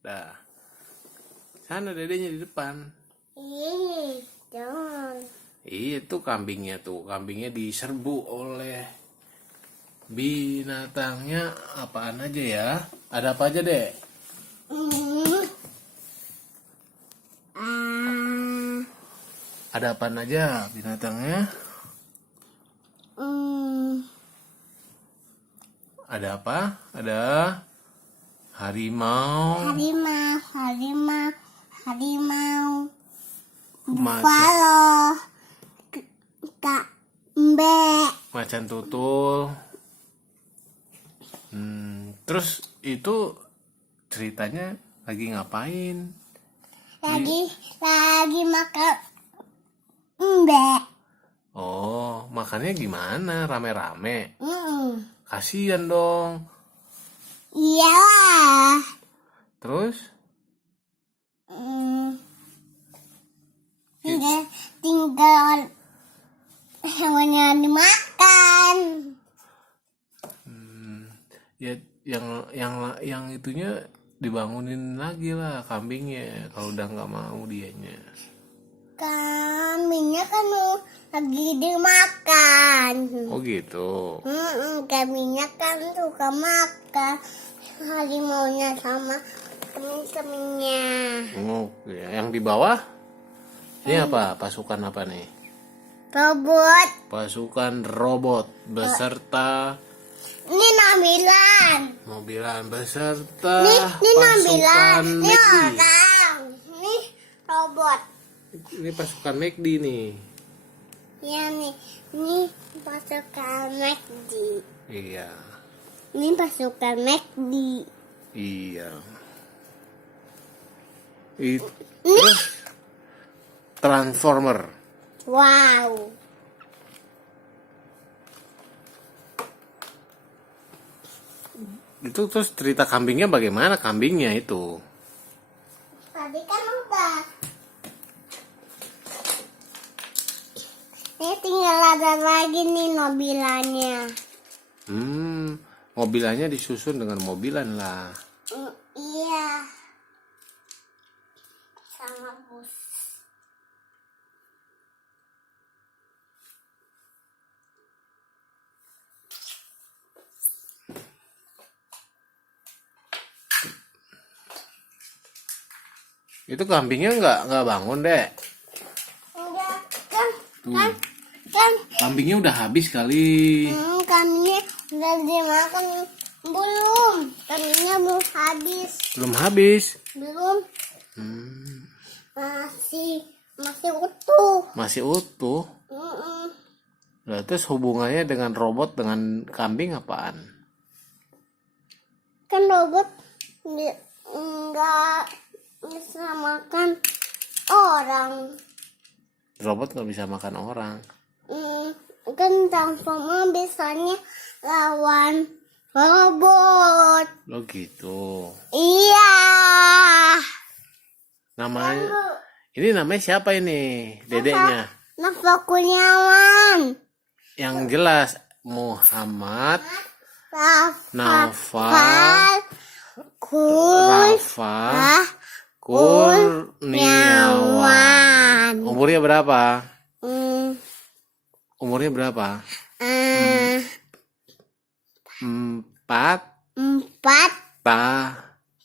Dah. Sana dedenya di depan. Ih, jangan. Iya tuh kambingnya tuh. Kambingnya diserbu oleh binatangnya apaan aja ya? Ada apa aja, Dek? Ada apaan aja binatangnya? Ada apa? Ada harimau, Harimau, macan, buffalo, kambing. macan tutul. Terus itu ceritanya lagi ngapain? Lagi makan mbek. Oh, makannya gimana? Rame-rame? Kasian dong. Iyalah. Terus? Tinggal hewannya dimakan. Ya, yang itunya dibangunin lagi lah kambingnya kalau udah nggak mau dianya. Kambingnya kan lagi dimakan. Oh gitu. Kambingnya kan suka makan. Harimaunya sama temen-temennya. Oh, ya. Yang di bawah? Ini apa? Pasukan apa nih? Robot. Pasukan robot beserta Ini Nabilan. mobilan beserta Ini pasukan Nabilan. Ini McD. orang. Ini robot. Ini pasukan McD nih. Ya nih. Ini pasukan McD. Iya. Ini pasukan McD. Iya. Terus Transformer. Wow. Itu terus cerita kambingnya bagaimana kambingnya itu? Tadi kan udah. Ini tinggal ada lagi nih mobilannya. Mobilannya disusun dengan mobilan lah. Iya. Sama bus. Itu kambingnya nggak bangun, Dek. Enggak, kan Tuh. Kambingnya udah habis kali. kambingnya udah dimakan belum? Kambingnya belum habis. Belum habis. Belum. Masih utuh. Masih utuh. Nah, terus hubungannya dengan robot dengan kambing apaan? Kan robot nggak bisa makan orang. Robot nggak bisa makan orang. Kan Transformer biasanya lawan robot. Lo gitu. Iya. Namanya siapa ini? Dedeknya. Nova Kurniawan. Yang jelas Muhammad Nafa Kurniawan. Umurnya berapa? Umurnya berapa? 4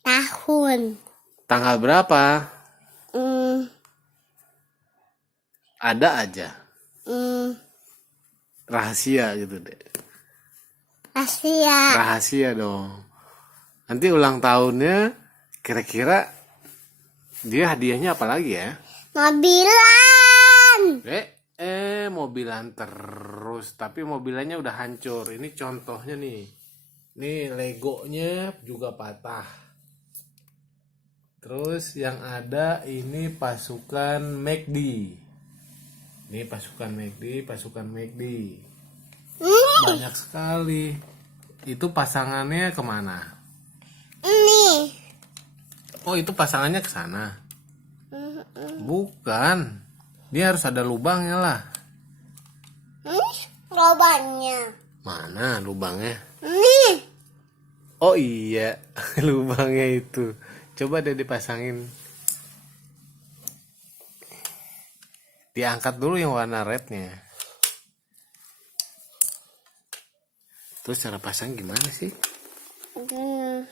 tahun. Tanggal berapa? Ada aja. Rahasia gitu deh. Rahasia dong. Nanti ulang tahunnya kira-kira dia hadiahnya apa lagi ya? Mobilan. Mobilan terus. Tapi mobilannya udah hancur. Ini contohnya nih. Nih legonya juga patah. Terus yang ada ini pasukan McD. Ini pasukan McD. Banyak sekali. Itu pasangannya kemana? Ini. Oh, itu pasangannya ke sana. Bukan. Dia harus ada lubangnya lah. Lubangnya. Mana lubangnya? Nih. Oh iya, lubangnya itu. Coba deh dipasangin. Diangkat dulu yang warna rednya. Terus cara pasang gimana sih? Gini.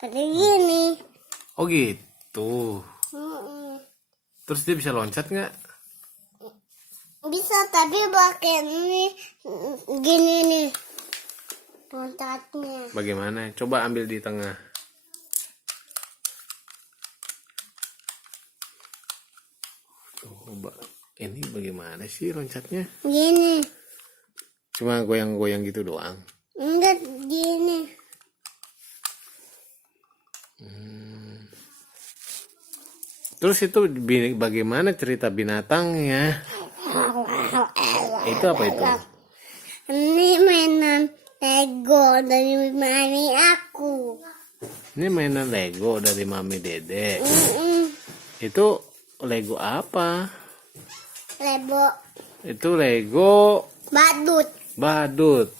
Kayak gini. Oh gitu. Mm-mm. Terus dia bisa loncat nggak? Bisa tapi pakai ini gini nih loncatnya. Bagaimana? Coba ambil di tengah. Coba. Ini bagaimana sih loncatnya? Gini. Cuma goyang-goyang gitu doang. Enggak gini. Terus itu bagaimana cerita binatangnya? Itu apa itu? Ini mainan Lego dari mami aku. Ini mainan Lego dari Mami Dede. Mm-mm. Itu Lego apa? Lego Itu Lego badut. badut.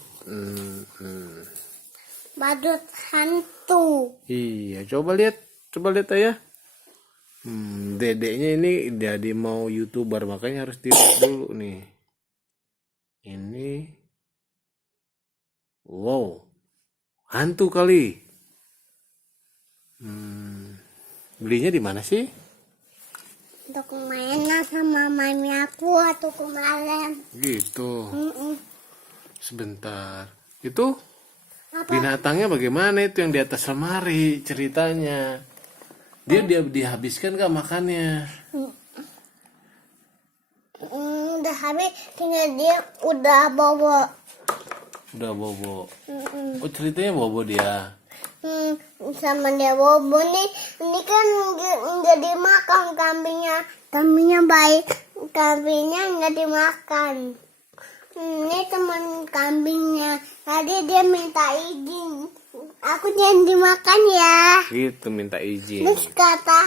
Badut hantu. Iya, coba lihat ya. Dedeknya ini jadi mau YouTuber, makanya harus dilihat dulu nih. Ini, wow, hantu kali. Belinya di mana sih? Untuk mainan sama mami aku atau kemarin. Gitu. Mm-mm. Sebentar. Itu Apa? binatangnya bagaimana itu yang di atas lemari ceritanya? Dia dihabiskan gak makannya? Udah habis, tinggal dia udah bobo. Udah bobo. Mm-mm. Oh, ceritanya bobo dia. Sama dia bobo nih, ini kan nggak dimakan kambingnya baik, kambingnya nggak dimakan. Ini teman kambingnya, tadi dia minta izin, aku jangan dimakan ya. Gitu, minta izin. Terus kata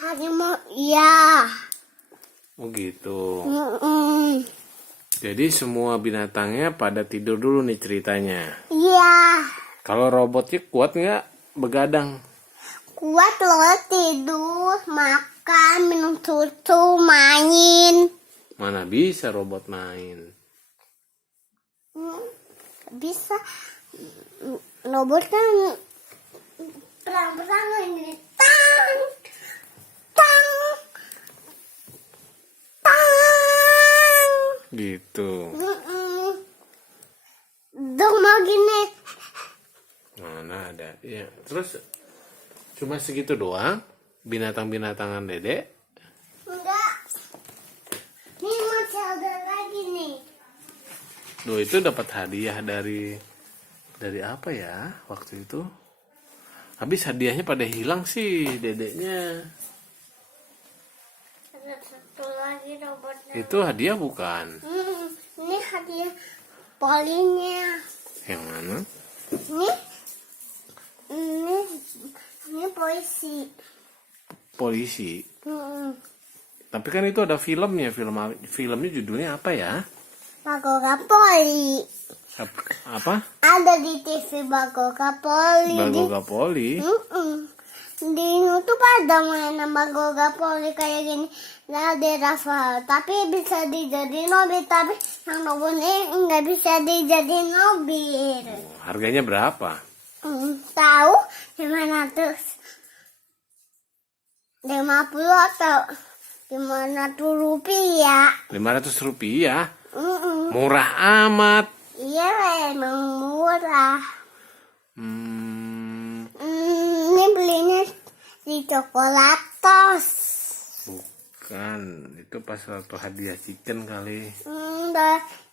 harimau iya. Oh gitu. Mm-mm. Jadi semua binatangnya pada tidur dulu nih ceritanya. Iya, Kalau robotnya kuat nggak begadang? kuat loh tidur, makan, minum susu, main. Mana bisa robot main? Bisa robot kan perang-perang ini tang tang tang Gitu. dong mau gini. Mana ada? Ya. Terus cuma segitu doang binatang-binatangan Dede. Enggak, ini masih ada lagi nih. Duh, itu dapat hadiah dari apa ya waktu itu? Habis hadiahnya pada hilang sih dedeknya. Ada satu lagi robotnya. Itu hadiah bukan? Ini hadiah polinya. Yang mana? Ini polisi. Polisi. Tapi kan itu ada filmnya. Filmnya judulnya apa ya? Bagoga Poli. Apa? Ada di TV Bagoga Poli. Bagoga Poli. Di YouTube ada mainan Bagoga Poli kayak gini. Ada Rafa, tapi bisa dijadiin mobil. Tapi yang robotnya nggak bisa dijadiin mobil. Harganya berapa? Tahu 550 atau 500 rupiah. 500 rupiah? Mm-mm. Murah amat. Iya, emang murah. Ini belinya di Coklatos. Bukan, itu pas waktu hadiah chicken kali.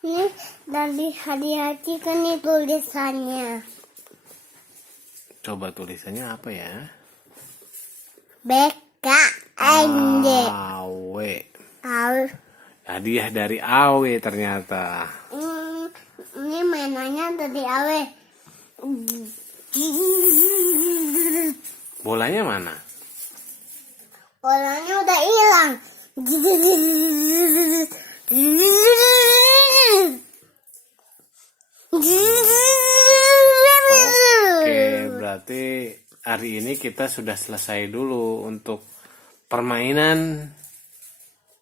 Ini dari hadiah chicken nih tulisannya. Coba tulisannya apa ya? BKNJ. Awe. Tahu. Hadiah dari Awe ternyata. Ini mainannya dari Awe. Bolanya mana? Bolanya udah hilang. Oke, berarti hari ini kita sudah selesai dulu untuk permainan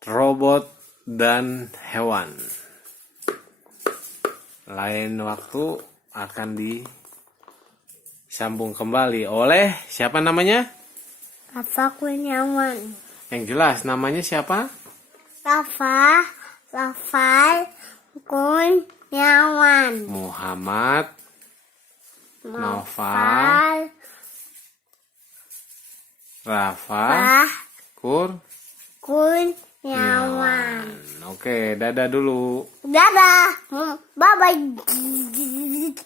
robot dan hewan. Lain waktu akan disambung kembali oleh siapa namanya? Rafa Kurniawan. Yang jelas namanya siapa? Rafael Kurniawan. Muhammad Noval Rafa Kurniawan. Oke, dadah dulu. Dadah. Bye bye.